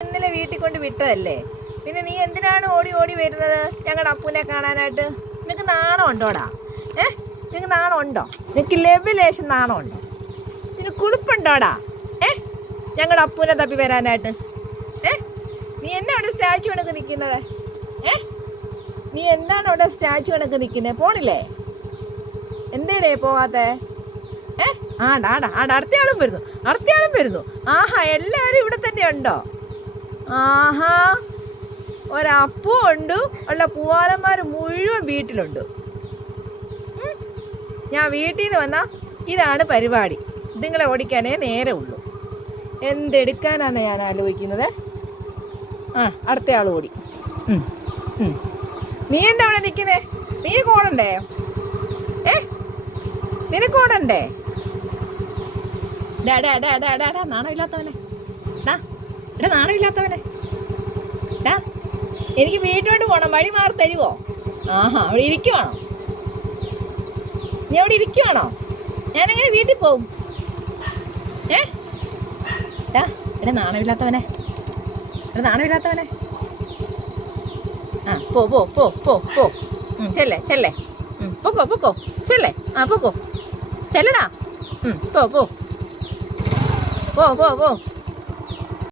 ഇന്നലെ വീട്ടിൽ കൊണ്ട് വിട്ടതല്ലേ? പിന്നെ നീ എന്തിനാണ് ഓടി ഓടി വരുന്നത്? ഞങ്ങളുടെ അപ്പൂനെ കാണാനായിട്ട്. നിനക്ക് നാണം ഉണ്ടോടാ? ഏ? നിനക്ക് നാണം ഉണ്ടോ? നിനക്ക് ലെവലേശം നാണം ഉണ്ടോ. നിനക്ക് കുളിപ്പുണ്ടോടാ? ഏ? ഞങ്ങളുടെ അപ്പൂനെ തപ്പി വരാനായിട്ട്. ഏ? നീ എന്നാ അവിടെ സ്റ്റാച്ചു കണക്ക് നിൽക്കുന്നത്? ഏ? നീ എന്താണ് അവിടെ സ്റ്റാച്ചു കണക്ക് നിൽക്കുന്നത്? പോണില്ലേ? എന്തേടേ പോവാത്തെ? ഏ? ആടാ ആടാ ആടാ അടുത്തയാളും വരുന്നു. അടുത്തയാളും വരുന്നു. ആഹാ എല്ലാവരും ഇവിടെ തന്നെ ഉണ്ടോ? ആഹാ. ഒരപ്പും ഉണ്ട്. ഉള്ള പൂവാലന്മാർ മുഴുവൻ വീട്ടിലുണ്ട്. ഞാൻ വീട്ടിൽ നിന്ന് വന്നാൽ ഇതാണ് പരിപാടി. ഇതുങ്ങളെ ഓടിക്കാനേ നേരെ ഉള്ളൂ. എന്തെടുക്കാനാണ് ഞാൻ ആലോചിക്കുന്നത്? ആ അടുത്ത ആൾ ഓടി. നീ എന്താ അവിടെ നിൽക്കുന്നേ? നീ കോടണ്ടേ? ഏ? നിനക്ക് ഓടണ്ടേ ഡാ ഡാ ഡാ ഡാ ഡാ നാണമില്ലാത്തവനെ. ഡാ എടാ നാണമില്ലാത്തവനെ. എനിക്ക് വീട്ടിലോട്ട് പോകണം വഴി മാറി തരുവോ? ആഹാ അവിടെ ഇരിക്കുവാണോ? നീ അവിടെ ഇരിക്കുവാണോ? ഞാനെങ്ങനെ വീട്ടിൽ പോവും? ഏ? ഡാ എടാ നാണമില്ലാത്തവനെ. എടാ നാണമില്ലാത്തവനെ. ആ പോ പോ പോ പോ പോ. ചെല്ലേ ചെല്ലേ. പൊക്കോ പൊക്കോ. ചെല്ലേ ആ പൊക്കോ. ചെല്ലടാ. പോ പോ. പോ പോ പോ.